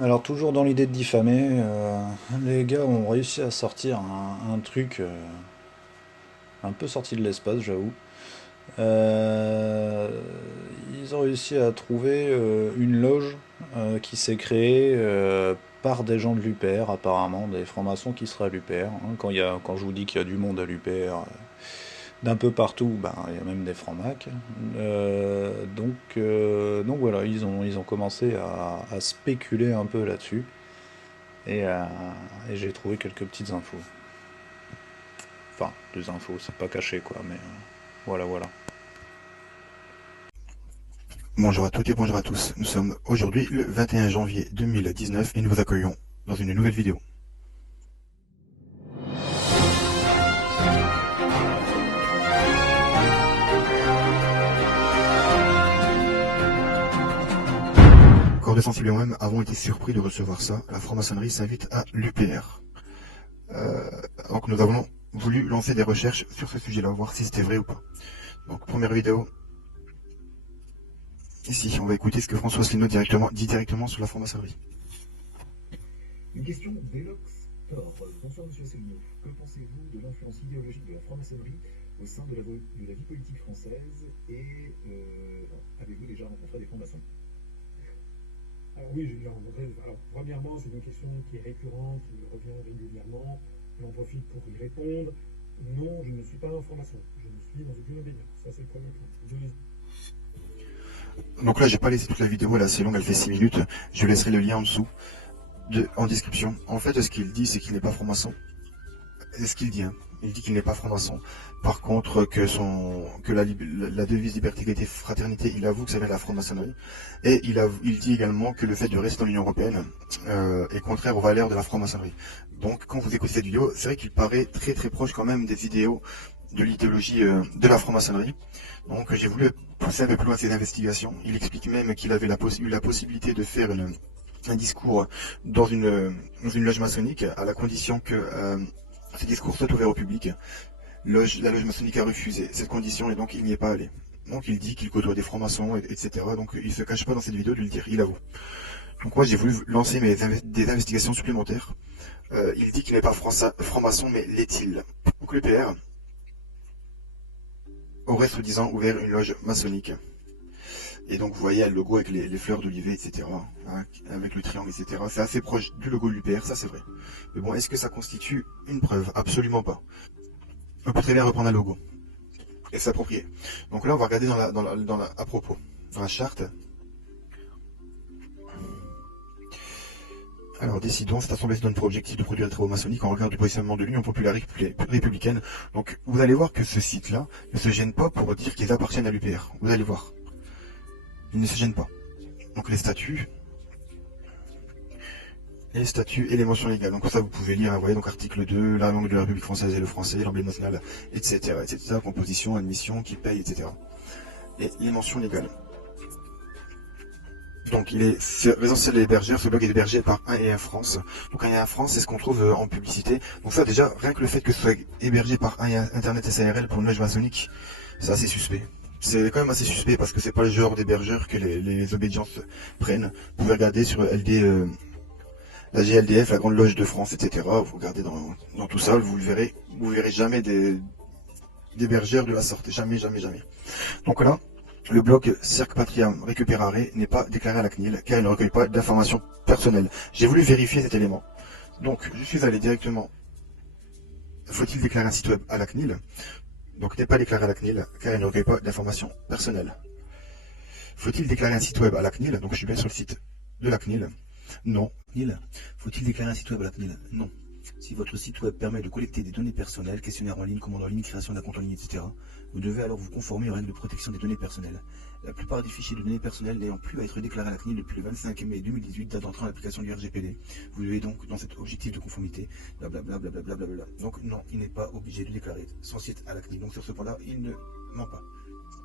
Alors toujours dans l'idée de diffamer, les gars ont réussi à sortir un truc un peu sorti de l'espace, j'avoue. Euh, Ils ont réussi à trouver une loge qui s'est créée par des gens de l'UPR, apparemment, des francs-maçons qui seraient à l'UPR. Hein. Quand je vous dis qu'il y a du monde à l'UPR, d'un peu partout, ben, il y a même des francs-macs. Donc voilà, ils ont commencé à spéculer un peu là-dessus. Et, euh, et j'ai trouvé quelques petites infos. Enfin, des infos, c'est pas caché quoi, mais voilà, voilà. Bonjour à toutes et bonjour à tous. Nous sommes aujourd'hui le 21 janvier 2019 et nous vous accueillons dans une nouvelle vidéo. Corps de sensibles et moi-même avons été surpris de recevoir ça. La franc-maçonnerie s'invite à l'UPR. Donc nous avons voulu lancer des recherches sur ce sujet-là, voir si c'était vrai ou pas. Donc première vidéo, ici on va écouter ce que François Asselineau dit directement sur la franc-maçonnerie. Une question d'Elox Thor. Bonsoir Monsieur Asselineau. Que pensez-vous de l'influence idéologique de la franc-maçonnerie au sein de la vie politique française et avez-vous déjà rencontré des francs-maçons? Alors oui, j'ai déjà rencontré. Alors, premièrement, c'est une question qui est récurrente, qui revient régulièrement. J'en profite pour y répondre. Non, je ne suis pas un franc-maçon. Je ne suis dans aucune obédience. Ça, c'est le premier point. Donc là j'ai pas laissé toute la vidéo, elle est assez longue, elle fait 6 minutes. Je laisserai le lien en dessous, en description. En fait ce qu'il dit c'est qu'il n'est pas franc-maçon. C'est ce qu'il dit, hein. Il dit qu'il n'est pas franc-maçon. Par contre, que la devise liberté, égalité, fraternité, il avoue que ça vient de la franc-maçonnerie. Et il dit également que le fait de rester dans l'Union Européenne est contraire aux valeurs de la franc-maçonnerie. Donc, quand vous écoutez cette vidéo, c'est vrai qu'il paraît très très proche quand même des idéaux de l'idéologie de la franc-maçonnerie. Donc, j'ai voulu pousser un peu plus loin ses investigations. Il explique même qu'il avait eu la possibilité de faire un discours dans une loge maçonnique à la condition que ce discours soit ouvert au public. La loge maçonnique a refusé cette condition et donc il n'y est pas allé. Donc il dit qu'il côtoie des francs-maçons, etc. Donc il ne se cache pas dans cette vidéo de le dire, il avoue. Donc moi j'ai voulu lancer des investigations supplémentaires. Il dit qu'il n'est pas franc-maçon, mais l'est-il? Donc l'EPR aurait soi-disant ouvert une loge maçonnique. Et donc vous voyez le logo avec les fleurs d'olivier, etc. Hein, avec le triangle, etc. C'est assez proche du logo de l'UPR, ça c'est vrai. Mais bon, est-ce que ça constitue une preuve? Absolument pas. On peut très bien reprendre un logo et s'approprier. Donc là, on va regarder à propos, dans la charte. Alors, décidons, cette assemblée se donne pour objectif de produire des travaux maçonniques en regard du positionnement de l'Union populaire républicaine. Donc, vous allez voir que ce site-là ne se gêne pas pour dire qu'ils appartiennent à l'UPR. Vous allez voir. Il ne se gêne pas. Donc, les statuts et les mentions légales. Donc ça, vous pouvez lire, vous voyez, donc article 2, la langue de la République française et le français, l'emblème national, etc., etc., composition, admission, qui paye, etc. Et les mentions légales. Donc il est résidentiel et hébergeur, ce blog est hébergé par 1&1 France. Donc 1&1 France, c'est ce qu'on trouve en publicité. Donc ça déjà, rien que le fait que ce soit hébergé par 1&1 Internet SARL pour une loge maçonnique, c'est assez suspect. C'est quand même assez suspect parce que c'est pas le genre d'hébergeur que les obédiences prennent. Vous pouvez regarder sur la GLDF, la Grande Loge de France, etc. Vous regardez dans tout ça, vous verrez jamais d'hébergeurs de la sorte. Jamais, jamais, jamais. Donc là, le bloc Cirque Patriam Recuperare n'est pas déclaré à la CNIL car il ne recueille pas d'informations personnelles. J'ai voulu vérifier cet élément. Donc, je suis allé directement. Faut-il déclarer un site web à la CNIL? Donc, n'est pas déclaré à la CNIL car il ne recueille pas d'informations personnelles. Faut-il déclarer un site web à la CNIL? Donc, je suis bien sur le site de la CNIL. Non. CNIL. Faut-il déclarer un site web à la CNIL? Non. Si votre site web permet de collecter des données personnelles, questionnaire en ligne, commande en ligne, création d'un compte en ligne, etc., vous devez alors vous conformer aux règles de protection des données personnelles. La plupart des fichiers de données personnelles n'ayant plus à être déclarés à la CNIL depuis le 25 mai 2018, date d'entrée en application du RGPD. Vous devez donc, dans cet objectif de conformité, blablabla, blablabla, blablabla. Donc non, il n'est pas obligé de déclarer son site à la CNIL. Donc sur ce point-là, il ne ment pas.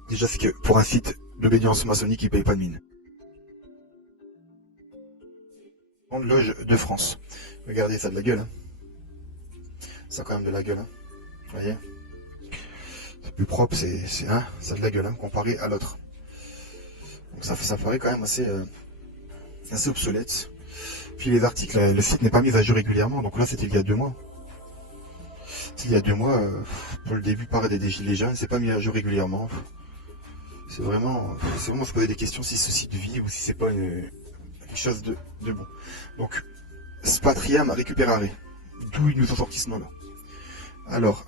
Déjà, c'est que pour un site d'obédience maçonnique, il ne paye pas de mine. Grande Loge de France. Regardez, ça a de la gueule, hein. Ça a quand même de la gueule, hein. Vous voyez? C'est plus propre, hein, ça a de la gueule, hein, comparé à l'autre. Donc ça paraît quand même assez obsolète. Puis les articles, le site n'est pas mis à jour régulièrement, donc là c'était il y a 2 mois. Il y a 2 mois, pour le début par des gilets jaunes, c'est pas mis à jour régulièrement. C'est vraiment se poser des questions si ce site vit ou si c'est pas quelque chose de bon. Donc, Spatriam Recuperare, d'où ils nous ont sorti ce nom-là. Alors,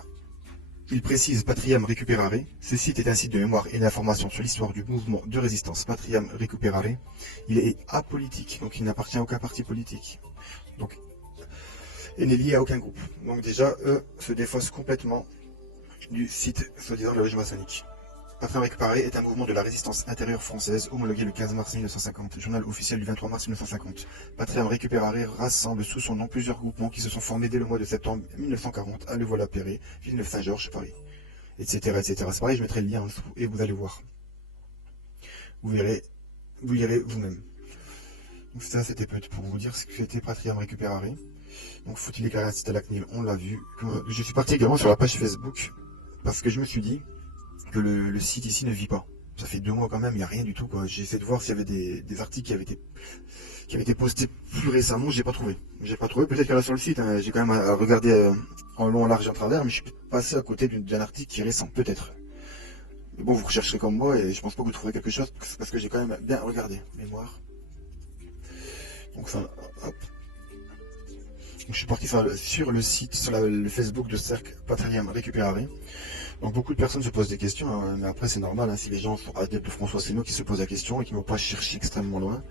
il précise Patriam Recuperare. Ce site est un site de mémoire et d'information sur l'histoire du mouvement de résistance Patriam Recuperare. Il est apolitique, donc il n'appartient à aucun parti politique. Donc, et n'est lié à aucun groupe. Donc déjà, eux se défaussent complètement du site soi-disant de la loge maçonnique. Patriam Recuperare est un mouvement de la résistance intérieure française, homologué le 15 mars 1950, journal officiel du 23 mars 1950. Patriam Recuperare rassemble sous son nom plusieurs groupements qui se sont formés dès le mois de septembre 1940 à Levallois-Perret, Villeneuve-Saint-Georges, Paris, etc., etc. C'est pareil, je mettrai le lien en dessous et vous allez voir. Vous verrez, vous lirez vous-même. Donc ça, c'était peut-être pour vous dire ce que c'était Patriam Recuperare. Donc faut-il déclarer un site à la CNIL, on l'a vu. Je suis parti également sur la page Facebook parce que je me suis dit que le site ici ne vit pas. Ça fait 2 mois quand même, il n'y a rien du tout, quoi. J'ai essayé de voir s'il y avait des articles qui avaient été postés plus récemment, j'ai pas trouvé. Peut-être qu'il y en a sur le site, hein. J'ai quand même regardé en long, en large et en travers, mais je suis passé à côté d'un article qui est récent, peut-être. Mais bon, vous rechercherez comme moi et je pense pas que vous trouverez quelque chose parce que j'ai quand même bien regardé. Mémoire. Donc ça, hop. Donc, je suis parti sur le site, sur le Facebook de Cercle Patriam Recuperare. Donc beaucoup de personnes se posent des questions, hein, mais après c'est normal, hein, si les gens sont adeptes de François Asselineau qui se posent la question et qui ne vont pas chercher extrêmement loin.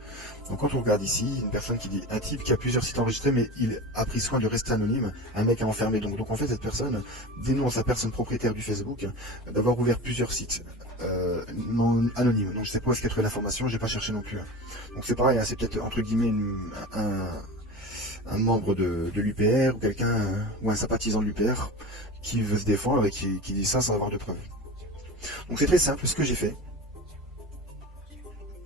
Donc quand on regarde ici, une personne qui dit un type qui a plusieurs sites enregistrés mais il a pris soin de rester anonyme, un mec a enfermé. Donc en fait cette personne dénonce la personne propriétaire du Facebook d'avoir ouvert plusieurs sites non anonymes. Donc je sais pas où est-ce qu'il a trouvé l'information, j'ai pas cherché non plus. Hein. Donc c'est pareil, hein, c'est peut-être entre guillemets un membre de l'UPR ou quelqu'un ou un sympathisant de l'UPR qui veut se défendre et qui dit ça sans avoir de preuves. Donc c'est très simple, ce que j'ai fait.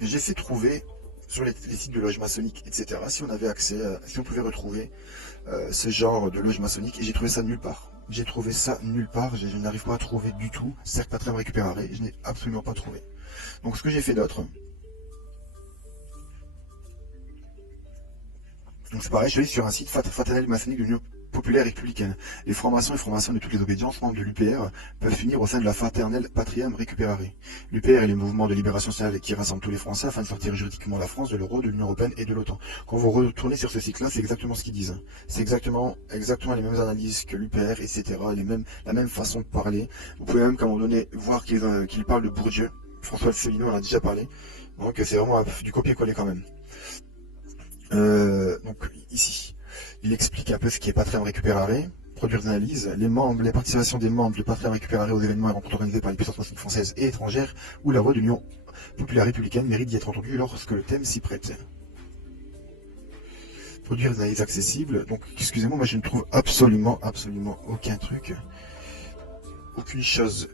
J'ai essayé de trouver sur les sites de loges maçonniques, etc., si on avait accès, si on pouvait retrouver ce genre de loge maçonnique, et j'ai trouvé ça nulle part. Je n'arrive pas à trouver du tout. Cercle Patriam Recuperare, je n'ai absolument pas trouvé. Donc ce que j'ai fait d'autre, donc c'est pareil, je suis allé sur un site fraternel maçonnique de l'Union populaire républicaine. Les francs-maçons et francs-maçons de toutes les obédiences membres de l'UPR peuvent finir au sein de la fraternelle Patriam Recuperare. L'UPR est le mouvement de libération nationale qui rassemble tous les Français afin de sortir juridiquement la France de l'euro, de l'Union européenne et de l'OTAN. Quand vous retournez sur ce site-là, c'est exactement ce qu'ils disent. C'est exactement les mêmes analyses que l'UPR, etc. La même façon de parler. Vous pouvez même, à un moment donné, voir qu'ils parlent de Bourdieu. François Asselineau en a déjà parlé. Donc c'est vraiment du copier-coller quand même. Donc ici, il explique un peu ce qui est Patriam Recuperare, produire des analyses, les participations des membres de Patriam Recuperare aux événements et rencontres organisés par les puissances maçonniques françaises et étrangères, où la voix de l'Union populaire républicaine mérite d'y être entendue lorsque le thème s'y prête. Produire des analyses accessibles, donc excusez-moi, moi je ne trouve absolument aucun truc, aucune chose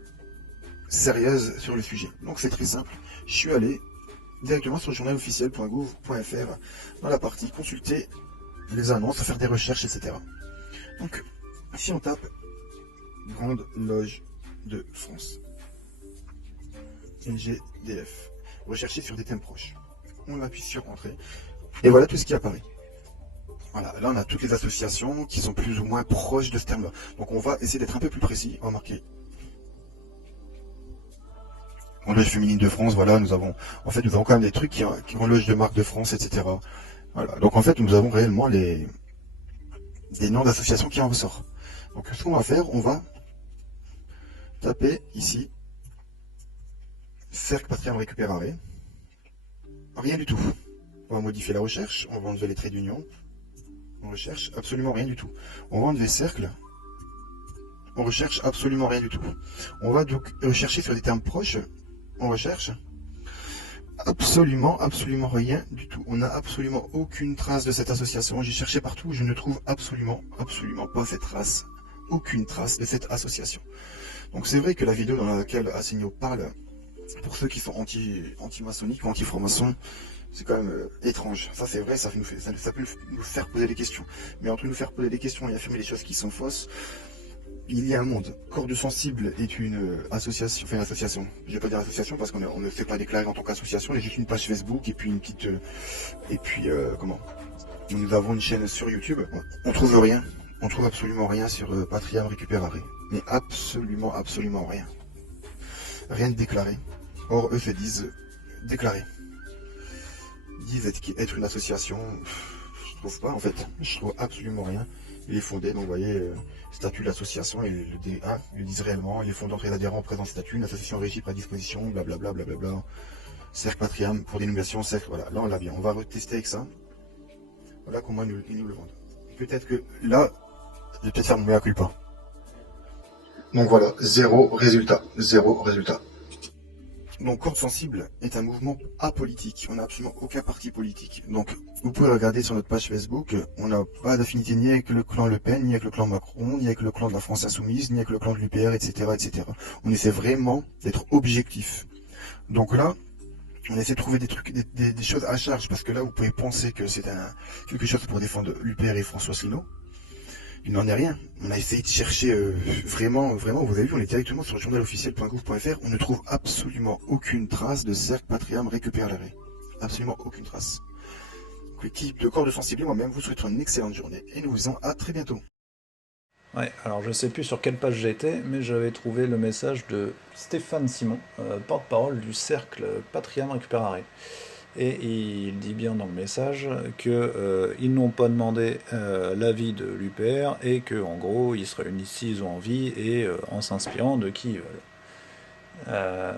sérieuse sur le sujet. Donc c'est très simple, je suis allé directement sur journalofficiel.gouv.fr dans la partie consulter les annonces, faire des recherches, etc. Donc, si on tape Grande Loge de France, NGDF, rechercher sur des thèmes proches, on appuie sur Entrée, et voilà tout ce qui apparaît. Voilà, là on a toutes les associations qui sont plus ou moins proches de ce terme-là. Donc on va essayer d'être un peu plus précis, on va marquer en Loge féminine de France, voilà, nous avons quand même des trucs qui ont Loge de marque de France, etc. Voilà, donc en fait nous avons réellement des noms d'associations qui en ressortent. Donc ce qu'on va faire, on va taper ici Cercle Patriam Recuperare. Rien du tout. On va modifier la recherche, on va enlever les traits d'union. On recherche absolument rien du tout. On va enlever cercle. On recherche absolument rien du tout. On va donc rechercher sur des termes proches. On recherche absolument rien du tout. On n'a absolument aucune trace de cette association. J'ai cherché partout, je ne trouve absolument pas cette trace. Aucune trace de cette association. Donc c'est vrai que la vidéo dans laquelle Asselineau parle, pour ceux qui sont anti-maçonniques ou anti-francs-maçons, c'est quand même étrange. Ça c'est vrai, ça peut nous faire poser des questions. Mais entre nous faire poser des questions et affirmer des choses qui sont fausses, il y a un monde. Corps du Sensible est une association, enfin une association. Je vais pas dire association parce qu'on ne s'est pas déclaré en tant qu'association, il y a juste une page Facebook et puis une petite, Nous avons une chaîne sur YouTube. On trouve rien. On trouve absolument rien sur Patriam Récupérare. Mais absolument, absolument rien. Rien de déclaré. Or, eux se disent déclarés. Ils disent être une association. Je trouve pas, en fait. Je trouve absolument rien. Il est fondé, donc vous voyez, statut de l'association, ils le disent réellement. Il est fondé entre les adhérents présents statut, une association régie par disposition, blablabla, blablabla. Cercle Patriam pour dénomination, cercle, voilà. Là, on l'a bien. On va retester avec ça. Voilà comment ils nous le vendent. Peut-être que là, je vais peut-être faire mon mea culpa. Donc voilà, zéro résultat. Zéro résultat. Donc Corde Sensible est un mouvement apolitique. On n'a absolument aucun parti politique. Donc vous pouvez regarder sur notre page Facebook, on n'a pas d'affinité ni avec le clan Le Pen, ni avec le clan Macron, ni avec le clan de la France Insoumise, ni avec le clan de l'UPR, etc., etc. On essaie vraiment d'être objectif. Donc là, on essaie de trouver des trucs, des choses à charge, parce que là, vous pouvez penser que c'est quelque chose pour défendre l'UPR et François Asselineau. Il n'en est rien. On a essayé de chercher vraiment, vous avez vu, on est directement sur le journalofficiel.gouv.fr, on ne trouve absolument aucune trace de Cercle Patriam Récupérare. Absolument aucune trace. Donc, l'équipe de Corde Sensible et moi-même vous souhaitons une excellente journée et nous vous disons à très bientôt. Ouais, alors je sais plus sur quelle page j'étais, mais j'avais trouvé le message de Stéphane Simon, porte-parole du Cercle Patriam Récupérare. Et il dit bien dans le message qu'ils n'ont pas demandé l'avis de l'UPR et qu'en gros ils se réunissent s'ils ont envie et en s'inspirant de qui ils veulent.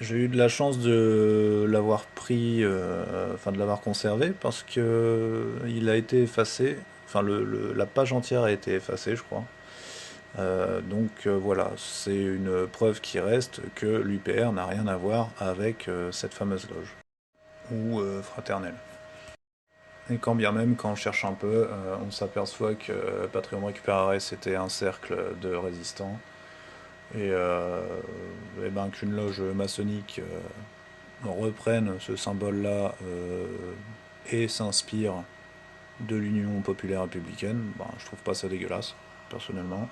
J'ai eu de la chance de l'avoir pris, enfin de l'avoir conservé parce que il a été effacé, enfin la page entière a été effacée je crois. Donc voilà, c'est une preuve qui reste que l'UPR n'a rien à voir avec cette fameuse loge, ou fraternelle. Et quand bien même, quand on cherche un peu, on s'aperçoit que Patriam Récupérare c'était un cercle de résistants, et ben, qu'une loge maçonnique reprenne ce symbole-là et s'inspire de l'Union populaire républicaine, ben, je trouve pas ça dégueulasse, personnellement.